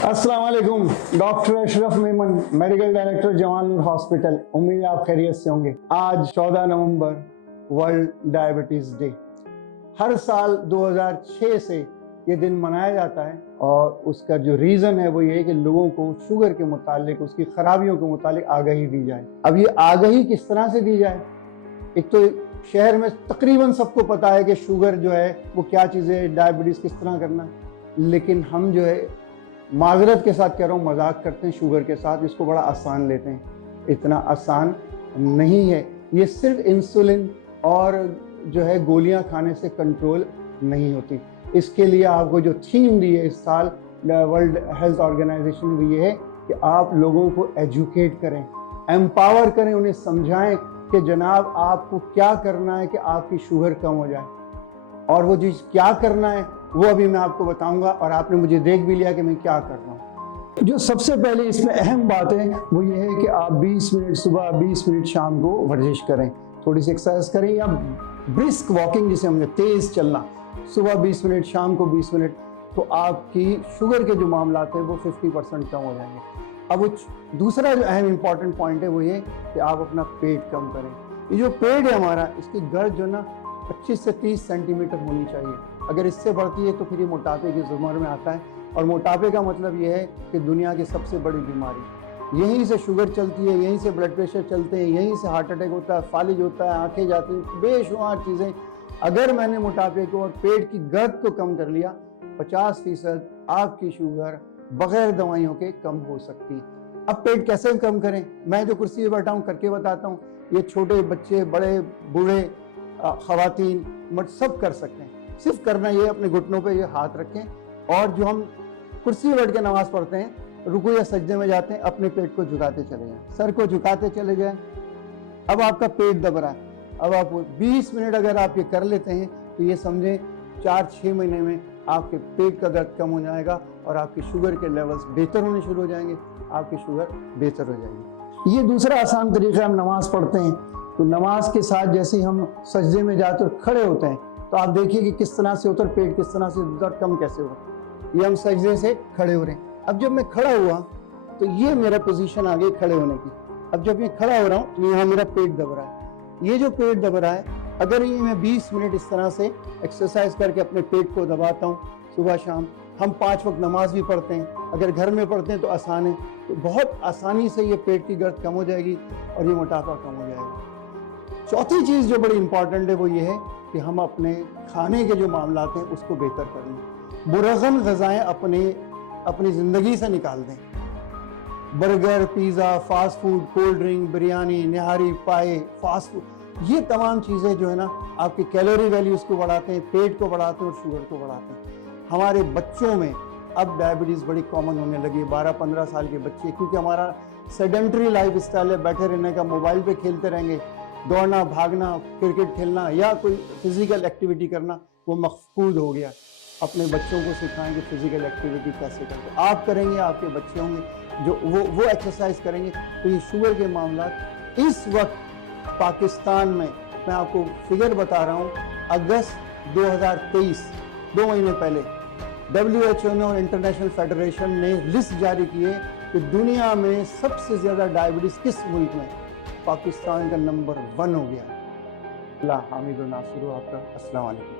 अस्सलाम वालेकुम। Doctor Ashraf Memon, medical director जवान हॉस्पिटल। उम्मीद है आप खैरियत से होंगे। आज 14 नवंबर वर्ल्ड डायबिटीज डे। हर साल 2006 से ये दिन मनाया जाता है और उसका जो रीज़न है वो ये है कि लोगों को शुगर के मुतालिक, उसकी खराबियों के मुतालिक आगाही दी जाए। अब ये आगाही किस तरह से दी जाए? एक तो शहर में तकरीबन सबको पता है कि शुगर जो है वो क्या चीज़ है, डायबिटीज़ किस तरह करना है, लेकिन हम जो है माजरत के साथ कह रहा हूँ, मजाक करते हैं शुगर के साथ, इसको बड़ा आसान लेते हैं। इतना आसान नहीं है। ये सिर्फ इंसुलिन और जो है गोलियां खाने से कंट्रोल नहीं होती। इसके लिए आपको जो थीम दी है इस साल वर्ल्ड हेल्थ ऑर्गेनाइजेशन भी ये है कि आप लोगों को एजुकेट करें, एम्पावर करें, उन्हें समझाएं कि जनाब आपको क्या करना है कि आपकी शुगर कम हो जाए। और वो चीज़ क्या करना है वो अभी मैं आपको बताऊंगा, और आपने मुझे देख भी लिया कि मैं क्या कर रहा हूँ। जो सबसे पहले इसमें अहम बात है वो ये है कि आप 20 मिनट सुबह, 20 मिनट शाम को वर्जिश करें, थोड़ी सी एक्सरसाइज करें या ब्रिस्क वॉकिंग जिसे हमने तेज चलना, सुबह 20 मिनट, शाम को 20 मिनट, तो आपकी शुगर के जो मामला हैं वो 50% कम हो जाएंगे। अब वो दूसरा जो अहम इंपॉर्टेंट पॉइंट है वो ये कि आप अपना पेट कम करें। ये जो पेट है हमारा, इसकी गर्द जो ना 25 से 30 सेंटीमीटर होनी चाहिए। अगर इससे बढ़ती है तो फिर ये मोटापे की जुमर में आता है, और मोटापे का मतलब ये है कि दुनिया की सबसे बड़ी बीमारी, यहीं से शुगर चलती है, यहीं से ब्लड प्रेशर चलते हैं, यहीं से हार्ट अटैक होता है, फालिज होता है, आंखें जाती हैं, बेशुमार चीज़ें। अगर मैंने मोटापे को और पेट की गर्द को कम कर लिया, 50% आपकी शुगर बगैर दवाइयों के कम हो सकती है। अब पेट कैसे कम करें? मैं जो कुर्सी पर बैठा हूँ करके बताता हूँ। ये छोटे बच्चे, बड़े, बूढ़े, खवातीन, मर्द सब कर सकते हैं। सिर्फ करना ये अपने घुटनों पे ये हाथ रखें, और जो हम कुर्सी में बैठ के नमाज पढ़ते हैं, रुकू या सजदे में जाते हैं, अपने पेट को झुकाते चले जाएं, सर को झुकाते चले जाएं। अब आपका पेट दब रहा है, अब आप 20 मिनट अगर आप ये कर लेते हैं तो ये समझें 4-6 महीने में आपके पेट का दर्द कम हो जाएगा और आपकी शुगर के लेवल्स बेहतर होने शुरू हो जाएंगे, आपकी शुगर बेहतर हो जाएगी। ये दूसरा आसान तरीका, हम नमाज पढ़ते हैं तो नमाज के साथ जैसे ही हम सजदे में जाते और खड़े होते हैं तो आप देखिए कि किस तरह से उतर पेट, किस तरह से दर्द कम कैसे हो। ये हम सजदे से खड़े हो रहे हैं। अब जब मैं खड़ा हुआ तो ये मेरा पोजीशन आ गई खड़े होने की। अब जब मैं खड़ा हो रहा हूँ तो यहाँ मेरा पेट दब रहा है। ये जो पेट दब रहा है, अगर ये मैं 20 मिनट इस तरह से एक्सरसाइज करके अपने पेट को दबाता हूँ सुबह शाम, हम 5 वक्त नमाज भी पढ़ते हैं, अगर घर में पढ़ते हैं तो आसान है, तो बहुत आसानी से ये पेट की गर्द कम हो जाएगी और ये मोटापा कम हो जाएगा। चौथी चीज़ जो बड़ी इंपॉर्टेंट है वो ये है कि हम अपने खाने के जो मामला हैं उसको बेहतर कर लें। मुरगन ग़ज़ाएँ अपनी ज़िंदगी से निकाल दें। Burger, pizza, fast food, cold drink, biryani, nihari, paya, fast food, ये तमाम चीज़ें जो है ना आपकी कैलोरी वैल्यूज़ को बढ़ाते हैं, पेट को बढ़ाते हैं और शुगर को बढ़ाते हैं। हमारे बच्चों में अब डायबिटीज़ बड़ी कॉमन होने लगी, 12-15 साल के बच्चे, क्योंकि हमारा सेडेंटरी लाइफ स्टाइल है, बैठे रहने का, मोबाइल पे खेलते रहेंगे, दौड़ना, भागना, क्रिकेट खेलना या कोई फिजिकल एक्टिविटी करना वो मफकूद हो गया। अपने बच्चों को सिखाएं कि फिजिकल एक्टिविटी कैसे करते, आप करेंगे, आपके बच्चे होंगे जो वो एक्सरसाइज करेंगे, तो ये शुगर के मामला इस वक्त पाकिस्तान में, मैं आपको फिगर बता रहा हूँ, अगस्त 2023, 2 महीने पहले WHO ने और इंटरनेशनल फेडरेशन ने लिस्ट जारी की है कि दुनिया में सबसे ज़्यादा डायबिटीज़ किस मुल्क में, पाकिस्तान का नंबर 1 हो गया। अल्लाह हामिद व नासिर आपका। अस्सलाम वालेकुम।